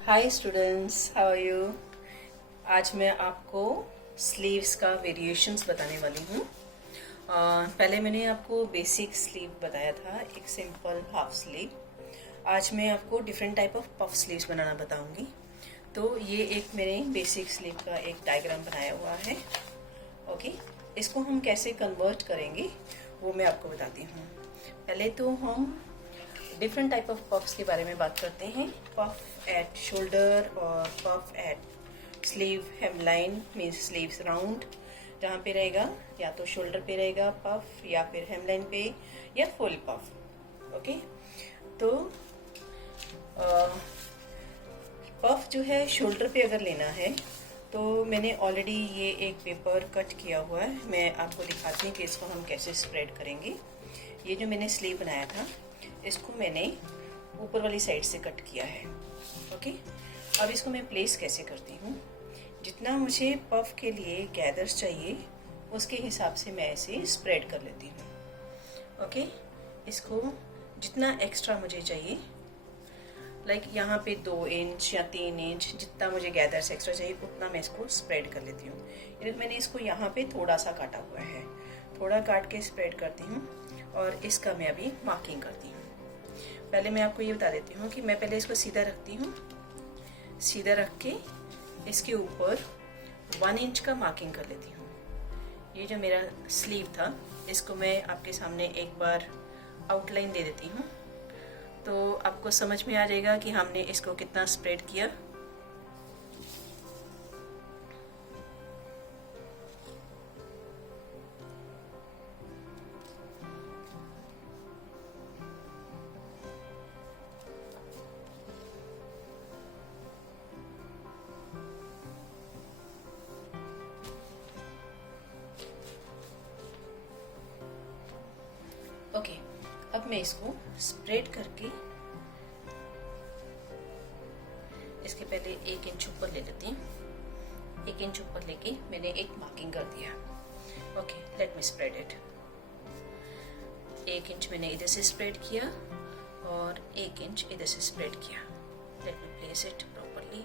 Hi students, how are you. आज मैं आपको स्लीव्स का वेरिएशंस बताने वाली हूँ। पहले मैंने आपको बेसिक स्लीव बताया था, एक सिंपल हाफ स्लीव। आज मैं आपको different type of puff sleeves बनाना बताऊंगी। तो ये एक मैंने बेसिक स्लीव का एक डायग्राम बनाया हुआ है। ओके, इसको हम कैसे कन्वर्ट करेंगे वो मैं आपको बताती हूँ। पहले तो हम डिफरेंट टाइप ऑफ पफ्स के बारे में बात करते हैं। पफ एट शोल्डर और puff at sleeve hemline means sleeves round, जहाँ पे रहेगा या तो शोल्डर पे रहेगा पफ या फिर हेमलाइन पे या फुल पफ। ओके, तो पफ जो है शोल्डर पे अगर लेना है तो मैंने ऑलरेडी ये एक पेपर कट किया हुआ है। मैं आपको दिखाती हूँ कि इसको हम कैसे स्प्रेड करेंगे। ये जो मैंने स्लीव बनाया था इसको मैंने ऊपर वाली साइड से कट किया है। ओके, अब इसको मैं प्लेस कैसे करती हूँ, जितना मुझे पफ के लिए गैदर्स चाहिए उसके हिसाब से मैं ऐसे स्प्रेड कर लेती हूँ। ओके, इसको जितना एक्स्ट्रा मुझे चाहिए, लाइक यहाँ पे 2 इंच या 3 इंच जितना मुझे गैदर्स एक्स्ट्रा चाहिए उतना मैं इसको स्प्रेड कर लेती हूँ। यानी मैंने इसको यहाँ पे थोड़ा सा काटा हुआ है, थोड़ा काट के स्प्रेड करती हूँ और इसका मैं अभी मार्किंग करती हूँ। पहले मैं आपको ये बता देती हूँ कि मैं पहले इसको सीधा रखती हूँ। सीधा रख के इसके ऊपर 1 इंच का मार्किंग कर लेती हूँ। ये जो मेरा स्लीव था इसको मैं आपके सामने एक बार आउटलाइन दे देती हूँ, तो आपको समझ में आ जाएगा कि हमने इसको कितना स्प्रेड किया। ओके, अब मैं इसको स्प्रेड करके इसके पहले 1 इंच ऊपर ले लेती हूँ। 1 इंच ऊपर लेके मैंने एक मार्किंग कर दिया। Okay, let me spread it. 1 inch मैंने इधर से स्प्रेड किया और 1 इंच इधर से स्प्रेड किया। Let me place it properly.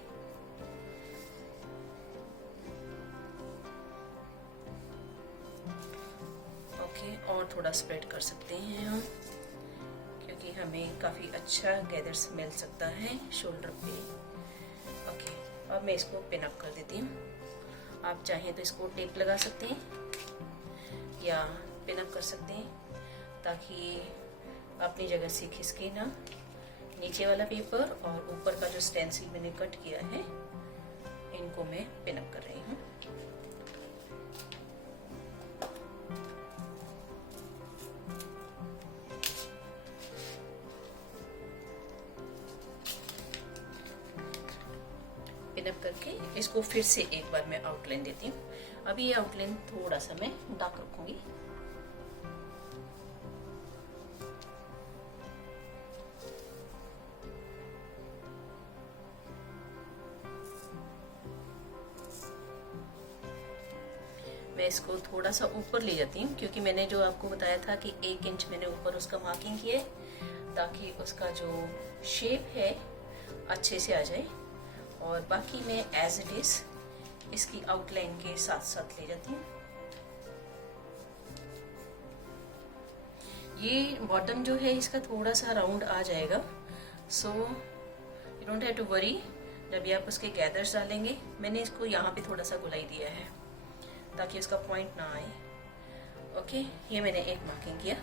Okay, और थोड़ा स्प्रेड कर सकते हैं हम, क्योंकि हमें काफ़ी अच्छा गैदर्स मिल सकता है शोल्डर पे। ओके, अब मैं इसको पिन अप कर देती हूँ। आप चाहें तो इसको टेप लगा सकते हैं या पिन अप कर सकते हैं, ताकि अपनी जगह से खिसके ना। नीचे वाला पेपर और ऊपर का जो स्टेंसिल मैंने कट किया है इनको मैं पिन अप कर रही हूँ। पिन अप करके इसको फिर से एक बार मैं आउटलाइन देती हूँ। अभी ये आउटलाइन थोड़ा सा मैं डार्क रखूंगी। मैं इसको थोड़ा सा ऊपर ले जाती हूँ, क्योंकि मैंने जो आपको बताया था कि 1 इंच मैंने ऊपर उसका मार्किंग किया है, ताकि उसका जो शेप है अच्छे से आ जाए। और बाकी मैं एज इट इज इसकी आउटलाइन के साथ साथ ले जाती हूँ। ये बॉटम जो है इसका थोड़ा सा राउंड आ जाएगा, so you don't have to worry. जब भी आप उसके गैदर्स डालेंगे, मैंने इसको यहाँ पे थोड़ा सा गुलाई दिया है ताकि उसका पॉइंट ना आए। ओके, ये मैंने एक मार्किंग किया।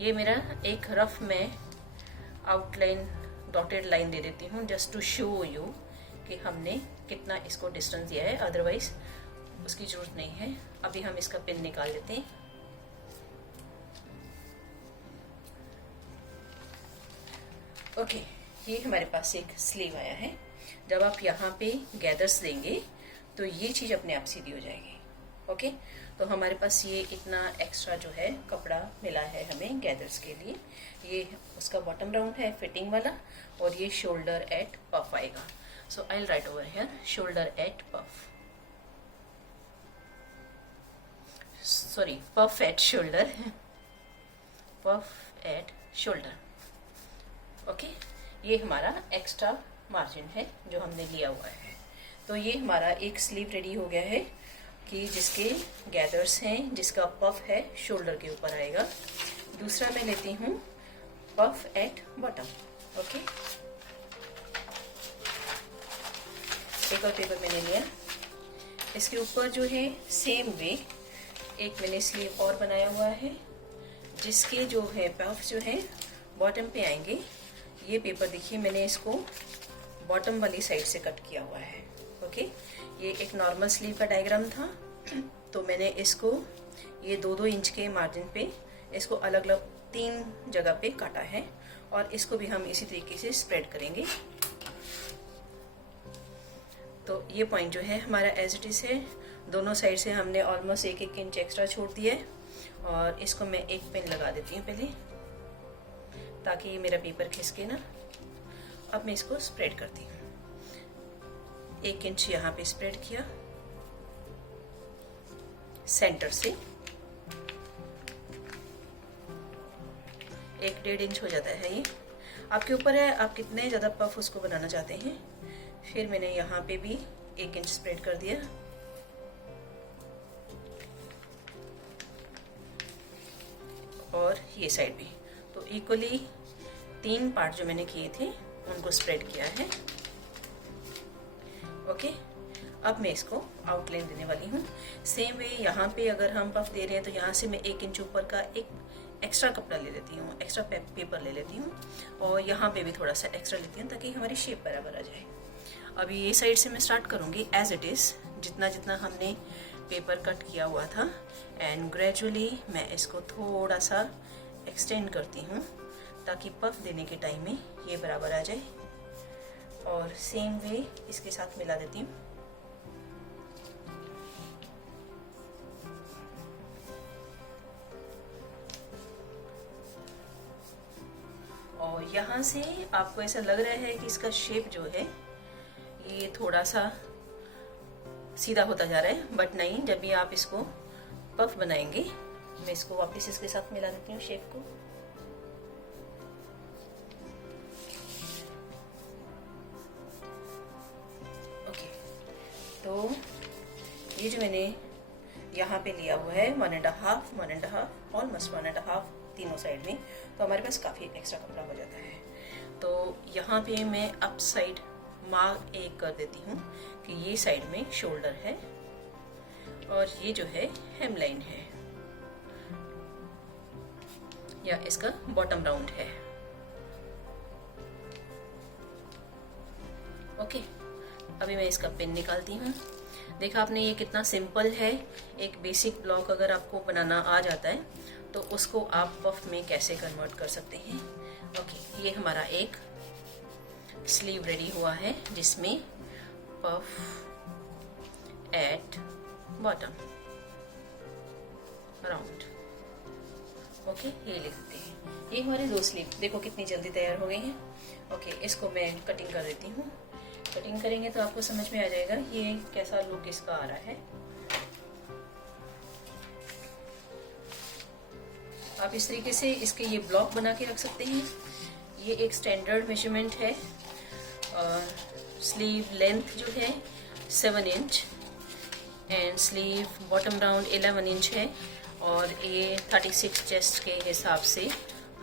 ये मेरा एक रफ में आउटलाइन डॉटेड लाइन दे देती हूँ, जस्ट टू शो यू कि हमने कितना इसको डिस्टेंस दिया है, अदरवाइज उसकी जरूरत नहीं है। अभी हम इसका पिन निकाल लेते हैं। ओके, ये हमारे पास एक स्लीव आया है। जब आप यहाँ पे गैदर्स देंगे तो ये चीज़ अपने आप सीधी हो जाएगी। ओके, तो हमारे पास ये इतना एक्स्ट्रा जो है कपड़ा मिला है हमें गैदर्स के लिए। ये उसका बॉटम राउंड है फिटिंग वाला, और ये शोल्डर एट पफ आएगा। So I will write over here shoulder at puff, sorry puff at shoulder, puff at shoulder. Okay, ये हमारा एक्स्ट्रा मार्जिन है जो हमने लिया हुआ है। तो ये हमारा एक स्लीव रेडी हो गया है कि जिसके गैदर्स हैं, जिसका पफ है शोल्डर के ऊपर आएगा। दूसरा मैं लेती हूँ पफ एट बॉटम। ओके, एक और पेपर मैंने लिया, इसके ऊपर जो है सेम वे एक मैंने स्लीव और बनाया हुआ है जिसके जो है पफ जो है बॉटम पे आएंगे। ये पेपर देखिए मैंने इसको बॉटम वाली साइड से कट किया हुआ है। ओके, ये एक नॉर्मल स्लीव का डायग्राम था, तो मैंने इसको ये 2-2 इंच के मार्जिन पे इसको अलग अलग 3 जगह पे काटा है और इसको भी हम इसी तरीके से स्प्रेड करेंगे। तो ये पॉइंट जो है हमारा एज इट इज है, दोनों साइड से हमने ऑलमोस्ट 1-1 इंच एक्स्ट्रा छोड़ दिया है और इसको मैं एक पेन लगा देती हूँ पहले ताकि ये मेरा पेपर खिसके ना। अब मैं इसको स्प्रेड करती हूँ, 1 इंच यहाँ पे स्प्रेड किया सेंटर से, 1-1.5 इंच हो जाता है। ये आपके ऊपर है आप कितने ज़्यादा पफ उसको बनाना चाहते हैं। फिर मैंने यहाँ पे भी 1 इंच स्प्रेड कर दिया और ये साइड भी। तो इक्वली 3 पार्ट जो मैंने किए थे उनको स्प्रेड किया है। ओके, अब मैं इसको आउटलाइन देने वाली हूँ। सेम वे यहाँ पे अगर हम पफ दे रहे हैं तो यहाँ से मैं 1 इंच ऊपर का एक एक्स्ट्रा कपड़ा ले लेती हूँ, एक्स्ट्रा पेपर ले लेती हूँ और यहाँ पे भी थोड़ा सा एक्स्ट्रा लेती हूँ ताकि हमारी शेप बराबर आ जाए। अभी ये साइड से मैं स्टार्ट करूँगी एज इट इज़, जितना जितना हमने पेपर कट किया हुआ था, एंड ग्रेजुअली मैं इसको थोड़ा सा एक्सटेंड करती हूँ ताकि पफ देने के टाइम में ये बराबर आ जाए। और सेम वे इसके साथ मिला देती हूँ। और यहाँ से आपको ऐसा लग रहा है कि इसका शेप जो है ये थोड़ा सा सीधा होता जा रहा है, बट नहीं, जब भी आप इसको पफ बनाएंगे, मैं इसको वापस इसके साथ मिला देती हूँ शेप को। ओके, तो ये जो मैंने यहाँ पे लिया हुआ है 1.5 ऑलमोस्ट 1.5 तीनों साइड में, तो हमारे पास काफ़ी एक्स्ट्रा कपड़ा हो जाता है। तो यहाँ पे मैं अप साइड मार्क एक कर देती हूँ कि ये साइड में शोल्डर है और ये जो है हेमलाइन है या इसका बॉटम राउंड है। ओके, अभी मैं इसका पिन निकालती हूँ। देखा आपने ये कितना सिंपल है। एक बेसिक ब्लॉक अगर आपको बनाना आ जाता है तो उसको आप पफ में कैसे कन्वर्ट कर सकते हैं। ओके, ये हमारा एक स्लीव रेडी हुआ है जिसमें puff at bottom round. Okay, ये लिख देते हैं। ये हमारे 2 स्लीव देखो कितनी जल्दी तैयार हो गई हैं। ओके, इसको मैं कटिंग कर देती हूँ। कटिंग करेंगे तो आपको समझ में आ जाएगा ये कैसा लुक इसका आ रहा है। आप इस तरीके से इसके ये ब्लॉक बना के रख सकते हैं। ये एक स्टैंडर्ड मेजरमेंट है। स्लीव लेंथ जो है 7 inch and sleeve bottom round 11 inch है और ये 36 चेस्ट के हिसाब से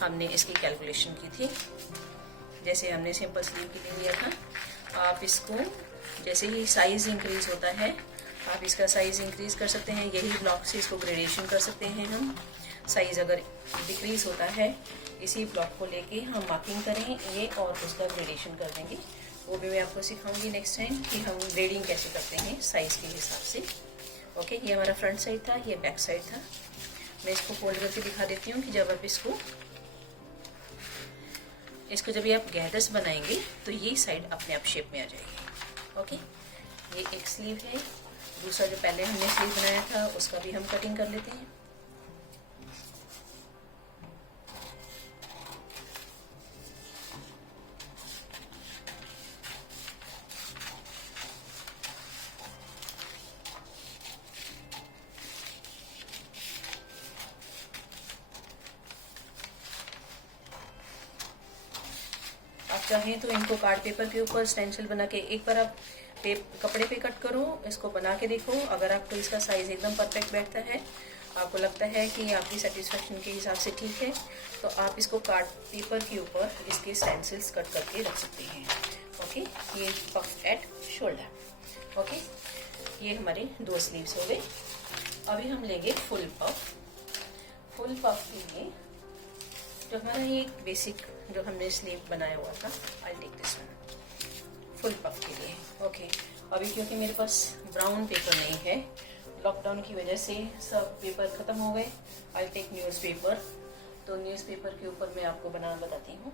हमने इसकी कैलकुलेशन की थी, जैसे हमने सिंपल स्लीव के लिए लिया था। आप इसको जैसे ही साइज़ इंक्रीज होता है आप इसका साइज़ इंक्रीज कर सकते हैं। यही ब्लॉक से इसको ग्रेडेशन कर सकते हैं हम। साइज़ अगर डिक्रीज होता है इसी ब्लॉक को लेके हम मार्किंग करें ये और उसका ग्रेडेशन कर देंगे। वो भी मैं आपको सिखाऊंगी नेक्स्ट टाइम कि हम ग्रेडिंग कैसे करते हैं साइज़ के हिसाब से। ओके, ये हमारा फ्रंट साइड था, ये बैक साइड था। मैं इसको फोल्ड करके दिखा देती हूँ कि जब आप इसको जब भी आप गैदर्स बनाएंगे तो ये साइड अपने आप शेप में आ जाएगी। ओके, ये एक स्लीव है। दूसरा जो पहले हमने स्लीव बनाया था उसका भी हम कटिंग कर लेते हैं। चाहें तो इनको कार्ड पेपर के ऊपर स्टेंसिल बना के एक बार आप कपड़े पे कट करो, इसको बना के देखो। अगर आपको इसका साइज़ एकदम परफेक्ट बैठता है, आपको लगता है कि आपकी सेटिस्फेक्शन के हिसाब से ठीक है, तो आप इसको कार्ड पेपर के ऊपर इसके स्टेंसिल्स कट करके रख सकते हैं। ओके, ये पफ एट शोल्डर। ओके, ये हमारे 2 स्लीव्स हो गए। अभी हम लेंगे फुल पफ। फुल पफ के लिए जो हमारा ये बेसिक जो हमने स्लीव बनाया हुआ था, I take this one full puff के लिए। ओके, अभी क्योंकि मेरे पास ब्राउन पेपर नहीं है, लॉकडाउन की वजह से सब पेपर ख़त्म हो गए, आई टेक न्यूज़पेपर। तो न्यूज़पेपर के ऊपर मैं आपको बनाना बताती हूँ।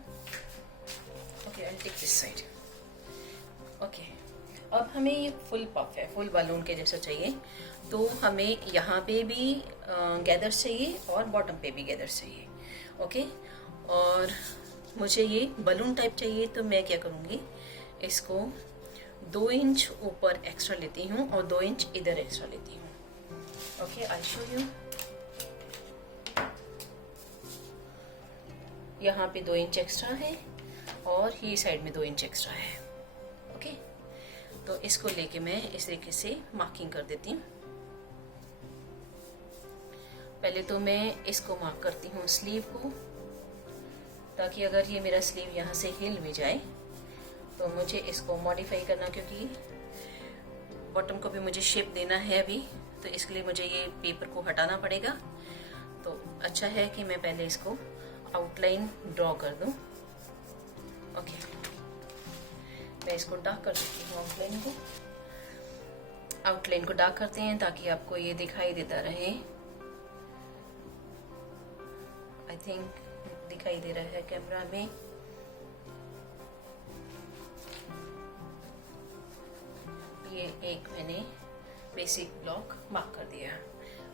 Okay, I take this side. Okay, अब हमें ये फुल पफ है, फुल बलून के जैसा चाहिए। तो हमें यहाँ पे भी गैदर्स चाहिए और बॉटम पे भी गैदर्स चाहिए। ओके, और मुझे ये बलून टाइप चाहिए, तो मैं क्या करूँगी, इसको 2 इंच ऊपर एक्स्ट्रा लेती हूँ और 2 इंच इधर एक्स्ट्रा लेती हूँ। Okay, I show you. यहाँ पे 2 इंच एक्स्ट्रा है और ये साइड में 2 इंच एक्स्ट्रा है। ओके, तो इसको लेके मैं इस तरीके से मार्किंग कर देती हूँ। पहले तो मैं इसको मार्क करती हूँ स्लीव को, ताकि अगर ये मेरा स्लीव यहाँ से हिल भी जाए तो मुझे इसको मॉडिफाई करना, क्योंकि बॉटम को भी मुझे शेप देना है अभी, तो इसके लिए मुझे ये पेपर को हटाना पड़ेगा। तो अच्छा है कि मैं पहले इसको आउटलाइन ड्रॉ कर दूँ। ओके, मैं इसको डार्क कर देती हूँ। आउटलाइन को डार्क करते हैं ताकि आपको ये दिखाई देता रहे। आई थिंक दिखाई दे रहा है कैमरा में। ये एक मैंने बेसिक ब्लॉक मार्क कर दिया।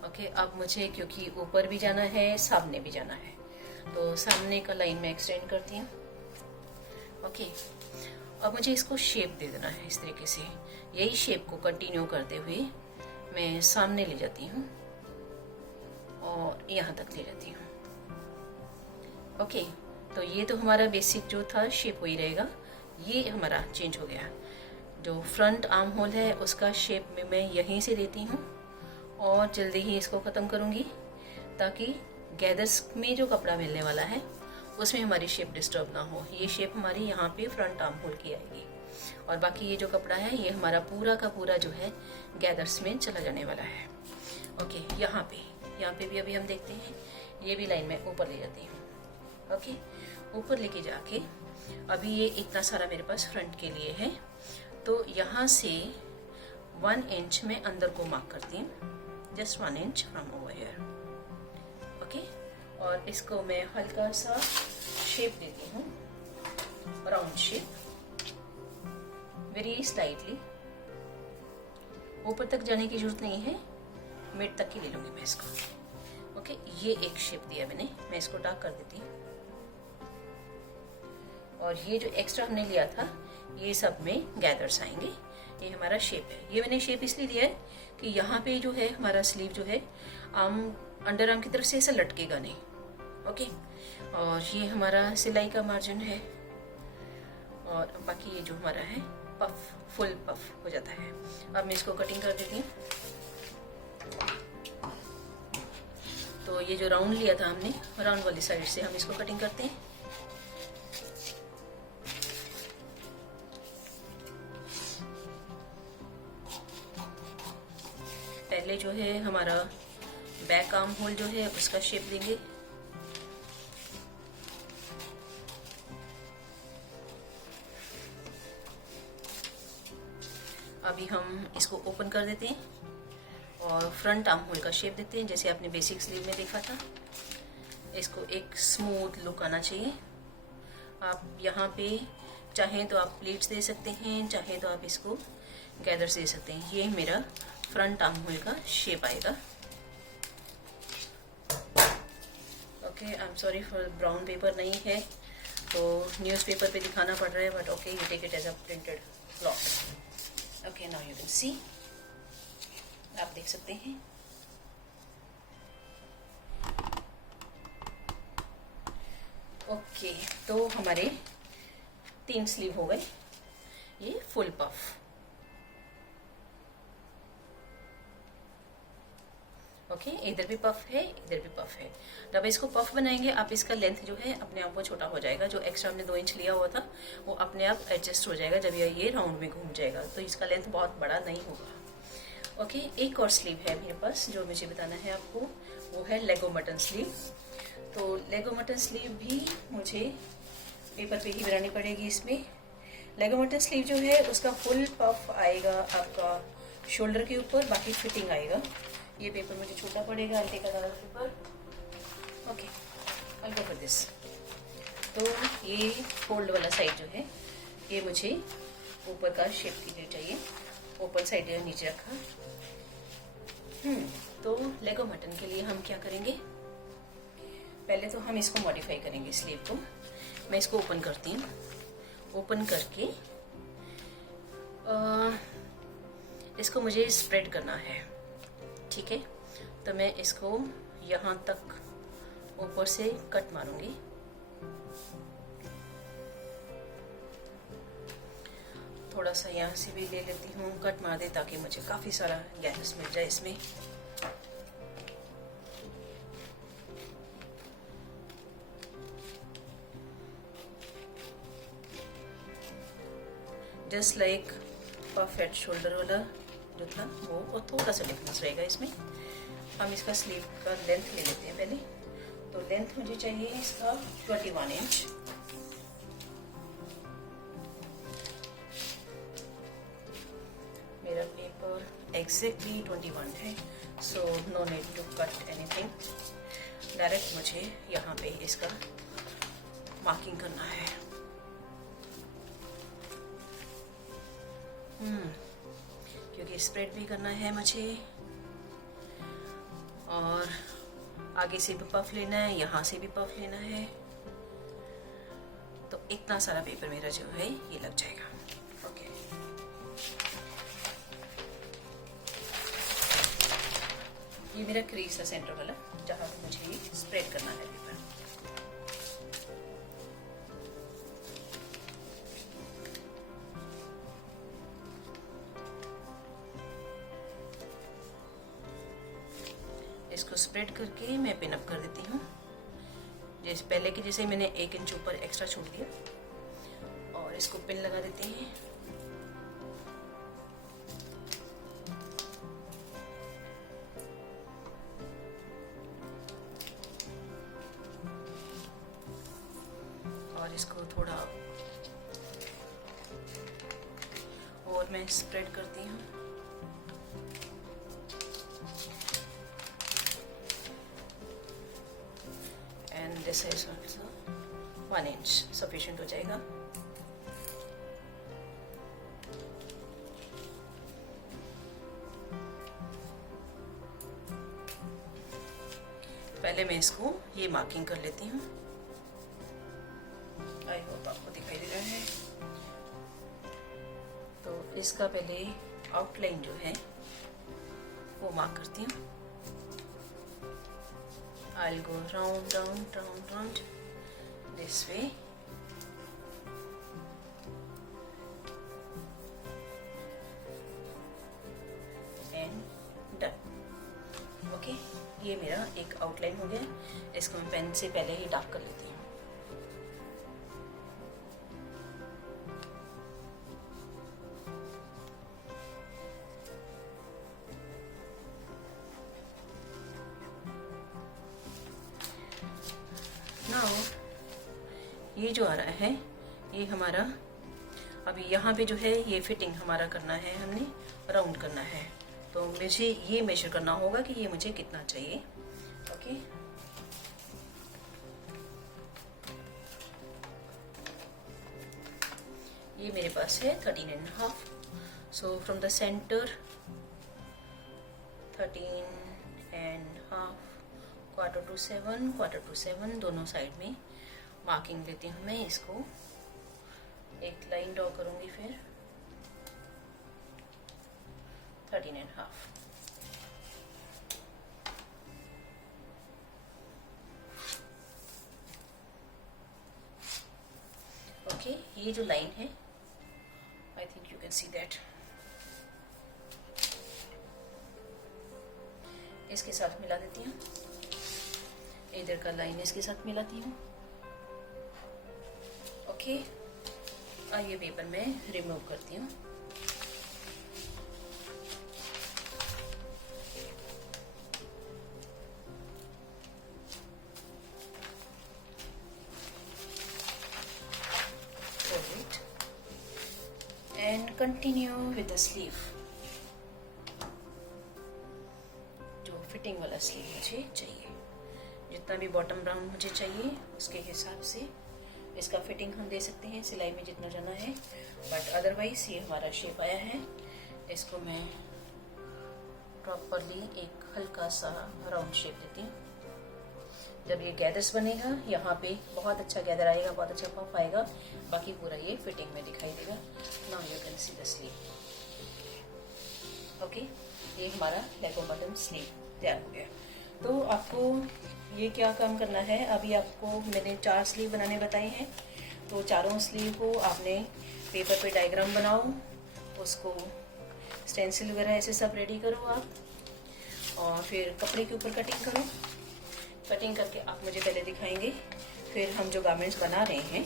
ओके, अब मुझे क्योंकि ऊपर भी जाना है, सामने भी जाना है, तो सामने का लाइन में एक्सटेंड करती हूँ। ओके, अब मुझे इसको शेप दे देना है इस तरीके से। यही शेप को कंटिन्यू करते हुए मैं सामने ले जाती हूँ और यहाँ तक ले जाती हूँ। ओके, तो ये तो हमारा बेसिक जो था शेप वही रहेगा। ये हमारा चेंज हो गया। जो फ्रंट आर्म होल है उसका शेप में मैं यहीं से देती हूँ और जल्दी ही इसको ख़त्म करूँगी, ताकि गैदर्स में जो कपड़ा मिलने वाला है उसमें हमारी शेप डिस्टर्ब ना हो। ये शेप हमारी यहाँ पे फ्रंट आर्म होल की आएगी और बाकी ये जो कपड़ा है ये हमारा पूरा का पूरा जो है गैदर्स में चला जाने वाला है। ओके, यहाँ पे भी अभी हम देखते हैं। ये भी लाइन में ऊपर ले जाती हूँ। ओके, ऊपर लेके जाके अभी ये इतना सारा मेरे पास फ्रंट के लिए है, तो यहाँ से 1 इंच में अंदर को मार्क करती हूँ, just 1 inch from over here. Okay, और इसको मैं हल्का सा शेप देती हूँ, राउंड शेप, वेरी स्लाइटली। ऊपर तक जाने की जरूरत नहीं है, मिड तक ही ले लूँगी मैं इसको। ओके, ये एक शेप दिया मैंने, मैं इसको डार्क कर देती हूँ। और ये जो एक्स्ट्रा हमने लिया था ये सब में गैदर्स आएंगे। ये हमारा शेप है। ये मैंने शेप इसलिए दिया है कि यहाँ पे जो है हमारा स्लीव जो है अंडर आर्म की तरफ से ऐसा लटकेगा नहीं। ओके, और ये हमारा सिलाई का मार्जिन है और बाकी ये जो हमारा है पफ, फुल पफ हो जाता है। अब मैं इसको कटिंग कर देती हूँ। तो ये जो राउंड लिया था हमने, राउंड वाली साइड से हम इसको कटिंग करते हैं। पहले जो है हमारा बैक आर्म होल जो है उसका शेप देंगे। अभी हम इसको ओपन कर देते हैं और फ्रंट आर्म होल का शेप देते हैं, जैसे आपने बेसिक स्लीव में देखा था। इसको एक स्मूथ लुक आना चाहिए। आप यहाँ पे चाहें तो आप प्लीट्स दे सकते हैं, चाहे तो आप इसको गैदर्स दे सकते हैं। ये मेरा फ्रंट आर्म होल का शेप आएगा। Okay, I am sorry for brown paper नहीं है तो न्यूज़पेपर पे दिखाना पड़ रहा है, but okay, you take it as a printed block. Okay, now you can see, आप देख सकते हैं। ओके, तो हमारे 3 स्लीव हो गए, ये फुल पफ। ओके, इधर भी पफ है, इधर भी पफ है। जब इसको पफ बनाएंगे आप, इसका लेंथ जो है अपने आप वो छोटा हो जाएगा। जो एक्स्ट्रा हमने 2 इंच लिया हुआ था वो अपने आप एडजस्ट हो जाएगा जब ये राउंड में घूम जाएगा, तो इसका लेंथ बहुत बड़ा नहीं होगा। ओके, एक और स्लीव है मेरे पास जो मुझे बताना है आपको, वो है लेगो मटन स्लीव। तो लेगो मटन स्लीव भी मुझे पेपर पे ही बनानी पड़ेगी। इसमें लेगो मटन स्लीव जो है उसका फुल पफ आएगा आपका शोल्डर के ऊपर, बाकी फिटिंग आएगा। ये पेपर मुझे छोटा पड़ेगा, I take another paper. Okay, I go for this. तो ये फोल्ड वाला साइड जो है ये मुझे ऊपर का शेप के लिए चाहिए, ऊपर साइड नीचे रखा। तो लेगो मटन के लिए हम क्या करेंगे, पहले तो हम इसको मॉडिफाई करेंगे स्लीव को। मैं इसको ओपन करती हूँ, ओपन करके इसको मुझे स्प्रेड करना है, ठीक है। तो मैं इसको यहाँ तक ऊपर से कट मारूंगी। थोड़ा सा यहाँ से भी ले लेती हूँ, कट मार दे ताकि मुझे काफी सारा गैस मिल जाए इसमें। जस्ट लाइक परफेक्ट शोल्डर वाला जो था वो, और थोड़ा सा डिफरेंस रहेगा इसमें। हम इसका स्लीव का लेंथ ले लेते हैं पहले। तो लेंथ मुझे चाहिए इसका 21 इंच। मेरा पेपर एग्जैक्टली 21 है, so no need to cut anything. Direct मुझे यहाँ पे इसका मार्किंग करना है। क्योंकि स्प्रेड भी करना है मुझे, और आगे से भी पफ लेना है, यहाँ से भी पफ लेना है। तो इतना सारा पेपर मेरा जो है ये लग जाएगा। ओके, ये मेरा क्रीज है सेंटर वाला, जहाँ पे मुझे स्प्रेड करना है पेपर। इसको स्प्रेड करके मैं पिन अप कर देती हूँ। जैसे पहले की जैसे मैंने 1 इंच ऊपर एक्स्ट्रा छोड़ दिया, और इसको पिन लगा देते हैं। और इसको थोड़ा और मैं स्प्रेड करती हूँ। This is also 1 inch sufficient हो जाएगा। पहले मैं इसको ये मार्किंग कर लेती हूँ। आई होप आपको दिखाई दे रहा है। तो इसका पहले आउटलाइन जो है वो मार्क करती हूँ। I'll go round, round, round, round this way. And done. Okay, ये मेरा एक आउटलाइन हो गया। इसको मैं पेन से पहले ही डार्क कर लेती हूँ। ये जो आ रहा है ये हमारा, अभी यहाँ पे जो है ये फिटिंग हमारा करना है, हमने राउंड करना है। तो मुझे ये मेजर करना होगा कि ये मुझे कितना चाहिए। ओके, ये मेरे पास है 13.5। So from the centre 13.5, quarter to 7 दोनों साइड में मार्किंग देती हूँ मैं। इसको एक लाइन ड्रॉ करूंगी, फिर 13.5। ओके, ये जो लाइन है, I think you can see that, इसके साथ मिला देती हूँ, इधर का लाइन इसके साथ मिलाती हूँ। ओके, अब ये पेपर मैं रिमूव करती हूँ। And continue with the sleeve. जो फिटिंग वाला स्लीव मुझे चाहिए, जितना भी बॉटम राउंड मुझे चाहिए उसके हिसाब से इसका फिटिंग हम दे सकते हैं, सिलाई में जितना जाना है। बट अदरवाइज ये हमारा शेप आया है, इसको मैं प्रॉपरली एक हल्का सा राउंड शेप देती हूँ। जब ये गैदर्स बनेगा, यहाँ पे बहुत अच्छा गैदर आएगा, बहुत अच्छा पफ आएगा, बाकी पूरा ये फिटिंग में दिखाई देगा। Now you can see the sleeve. Okay, ये हमारा लेगो बटन स्लीव तैयार हो गया। तो आपको ये क्या काम करना है, अभी आपको मैंने 4 स्लीव बनाने बताए हैं, तो चारों स्लीव को आपने पेपर पे डायग्राम बनाओ, उसको स्टेंसिल वगैरह ऐसे सब रेडी करो आप, और फिर कपड़े के ऊपर कटिंग करो। कटिंग करके आप मुझे पहले दिखाएंगे, फिर हम जो गारमेंट्स बना रहे हैं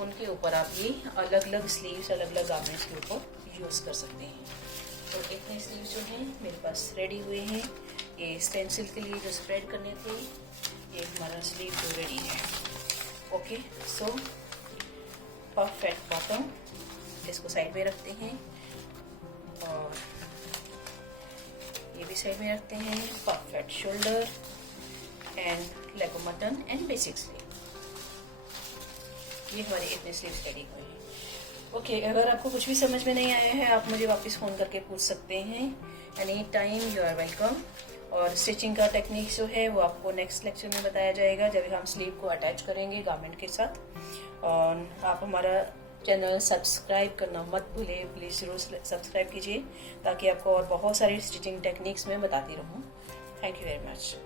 उनके ऊपर आप ये अलग अलग स्लीव्स अलग अलग गारमेंट्स के ऊपर यूज़ कर सकते हैं। तो इतने स्लीव्स जो हैं मेरे पास रेडी हुए हैं। ये स्टेंसिल के लिए जो स्प्रेड करने थे, ये हमारा स्लीव जो रेडी है। ओके, सो परफेक्ट बॉटम, इसको साइड में रखते हैं और ये भी साइड में रखते हैं। Perfect shoulder and Lego button and basic sleeve, ये हमारे इतने स्लीव्स रेडी हुए हैं। ओके, अगर आपको कुछ भी समझ में नहीं आया है आप मुझे वापस फ़ोन करके पूछ सकते हैं, any time you are welcome. और स्टिचिंग का टेक्निक जो है वो आपको नेक्स्ट लेक्चर में बताया जाएगा, जब हम स्लीव को अटैच करेंगे गारमेंट के साथ। और आप हमारा चैनल सब्सक्राइब करना मत भूलें, प्लीज़ ज़रूर सब्सक्राइब कीजिए, ताकि आपको और बहुत सारी स्टिचिंग टेक्निक्स में बताती रहूँ। Thank you very much.